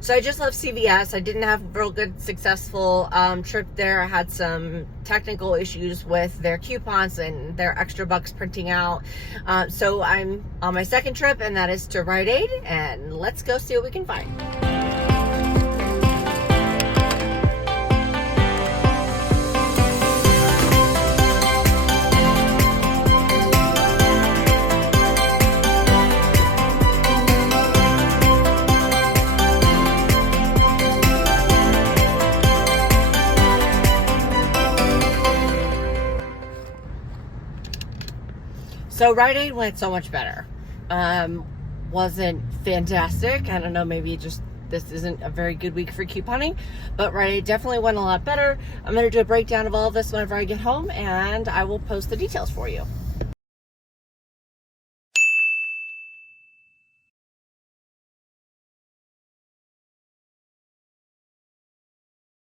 So I just left CVS. I didn't have a real good, successful trip there. I had some technical issues with their coupons and their extra bucks printing out. So I'm on my second trip, and that is to Rite Aid, and let's go see what we can find. So Rite Aid went so much better. Wasn't fantastic. I don't know, maybe just this isn't a very good week for couponing, but Rite Aid definitely went a lot better. I'm going to do a breakdown of all of this whenever I get home, and I will post the details for you.